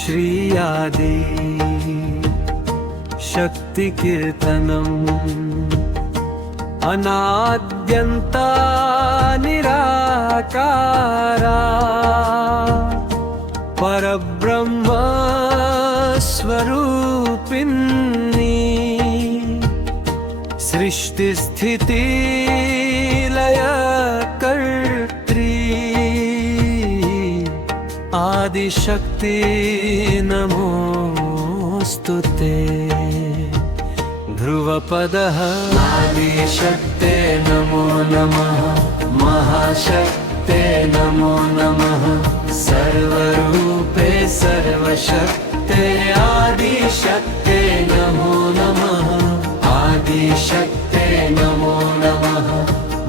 श्री आदि शक्ति कीर्तनम् अनाद्यन्ता निराकारा परब्रह्म स्वरूपिणी सृष्टि स्थिति लय कर्त्री आदिशक्ति नमोस्तुते ध्रुवपदः आदिशक्ते नमो नमः महाशक्ते नमो नमः सर्वरूपे सर्वशक्ते आदिशक्ते नमो नमः आदिशक्ते नमो नमः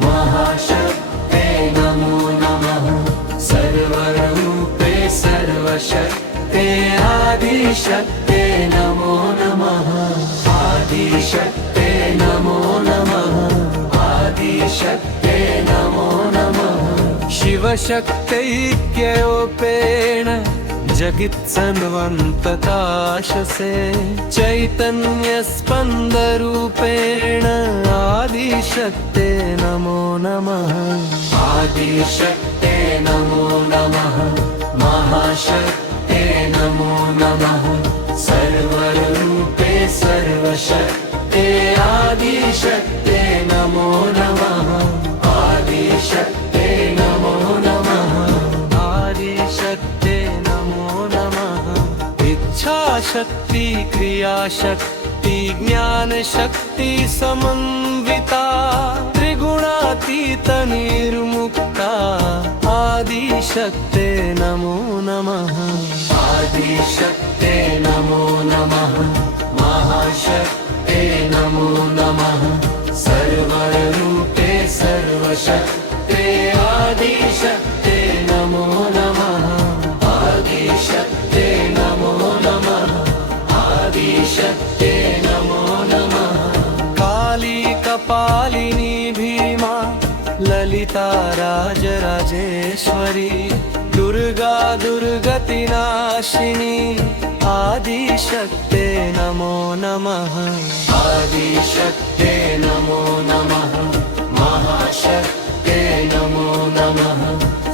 महाशक्ते नमो नमः सर्वरूपे सर्वशक्ते आदिशक्ते नमो नमः आदिशक्ते नमो नमः आदिशक्ते नमो नमः शिवशक्तैक्यरूपेण जगत्सन्वन्तताशसे चैतन्यस्पन्दरूपेण आदिशक्ते नमो नमः आदिशक्ते नमो नमः महाशक्ते नमो नमः सर्वरूपे सर्वशक्ते आदिशक्ते नमो नमः आदिशक्ते नमो नमः आदिशक्ते नमो नमः इच्छाशक्ति क्रियाशक्ति ज्ञानशक्ति समन्विता त्रिगुणातीत निर्मुक्ता आदिशक्ते नमो नमः आदिशक्ते नमो नमः महाशक्ते नमो नमः सर्वरूपे सर्वशक्ते आदिशक्ते नमो नमः आदिशक्ते नमो नमः आदिशक्ते नमो नमः काली कपालिनी भीमा ललिता राजराजेश्वरी दुर्गा दुर्गतिनाशिनी आदिशक्ते नमो नमः आदिशक्ते नमो नमः महाशक्ते नमो नमः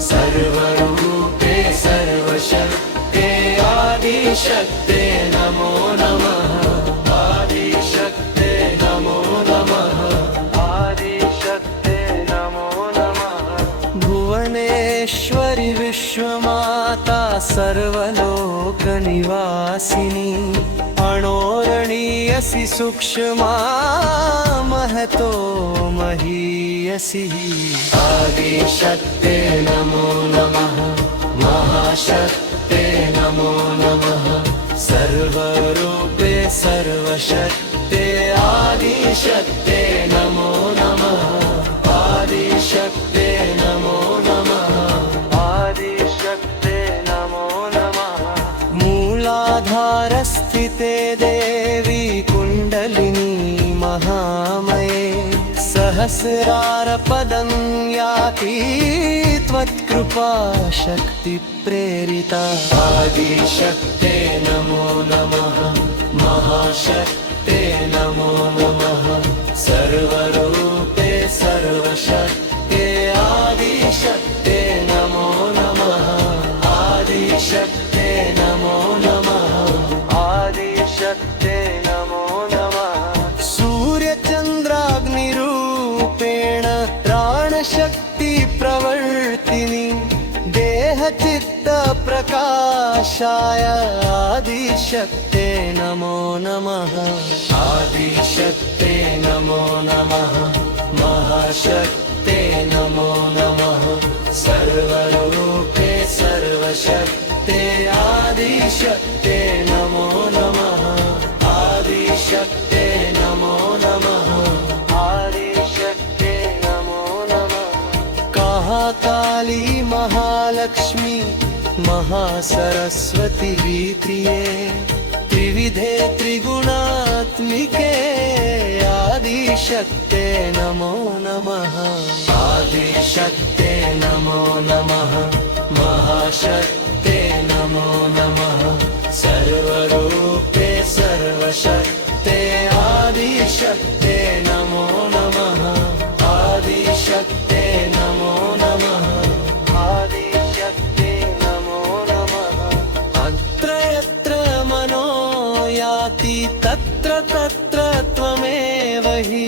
सर्वरूपे सर्वशक्ते आदिशक्ते नमो नमः आदिशक्ते नमो नमः आदिशक्ते नमो नमः भुवनेश्वरि विश्वमाता सर्वलोकनिवासिनी अणोरणीयसि सूक्ष्मा महतो महीयसि आदिशक्ते नमो नमः महाशक्ते नमो नमः सर्वरूपे सर्वशक्ते आदिशक्ते नमो नमः आदिशक्ते नमो नमः आदिशक्ते नमो नमः मूलाधारस्थिते देवी कुण्डलिनी महामये सहस्रारपदं याति त्वत्कृपा शक्ति प्रेरिता आदिशक्ते नमो नमः महाशक्ते नमो नमः सर्वरूपे सर्वशक्ते आदिशक्ते नमो नमः आदिशक्ते नमो नमः आदिशक्ते नमो नमः सूर्यचन्द्राग्निरूपेण प्राणशक्ति प्रवर्तिनी देहचित्त प्रकाशाय आदिशक्ते नमो नमः आदिशक्ते नमो नमः महाशक्ते नमो नमः सर्वरूपे सर्वशक्ते आदिशक्ते नमो नमः आदिशक्ते नमो नमः आदिशक्ते नमो नमः कहा काली महालक्ष्मी महासरस्वती प्रिये त्रिविधे त्रिगुणात्मिके आदिशक्ते नमो नमः आदिशक्ते नमो नमः महाशक्ते नमो नमः सर्वरूपे सर्वशक्ते आदिशक्ते नमो नमः आदिशक्ते नमो नमः आदिशक्ते नमो नमः अत्र यत्र मनो याति तत्र तत्र त्वमेव हि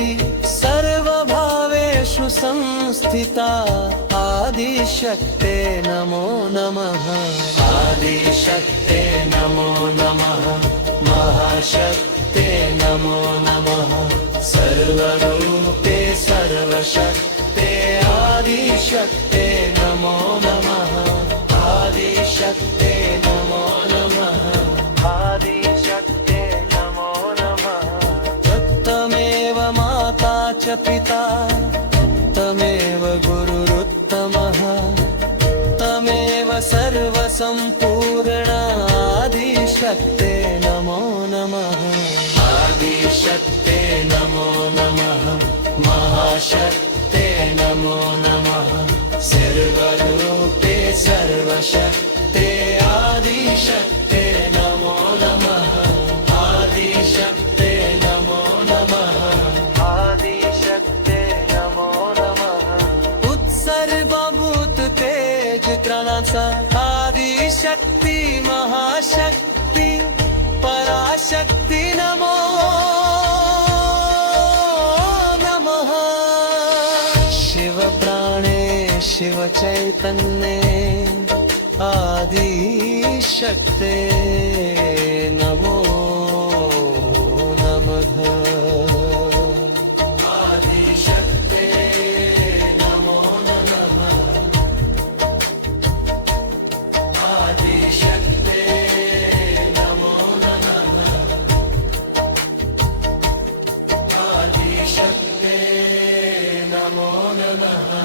सर्वभावेषु संस्थिता आदिशक्ते नमो नमः आदिशक्ते नमो नमः महाशक्ते नमो नमः सर्वरूपे सर्वशक्ते आदिशक्ते नमो नमः आदिशक्ते नमो नमः आदिशक्ते नमो नमः तमेव माता च पिता तमेव गुरुरुत्तमः तमेव सर्वसम्पूर्णादिशक्ते नमो नमः आदिशक्ते नमो नमः महाशक्ते नमो नमः सर्वरूपे सर्वशक्ते आदिशक्ते नमो नमः आदिशक्ते नमो नमः आदिशक्ते नमो नमः उत्सर्गभूत तेज त्राणाचा आदिशक्ती महाशक्ती पराशक्ती नमो नमः शिव प्राणे शिव चैतन्ये आदिशक्ते नमो नमः आदिशक्ते नमो नमः आदिशक्ते नमो नमः आदिशक्ते नमो नमः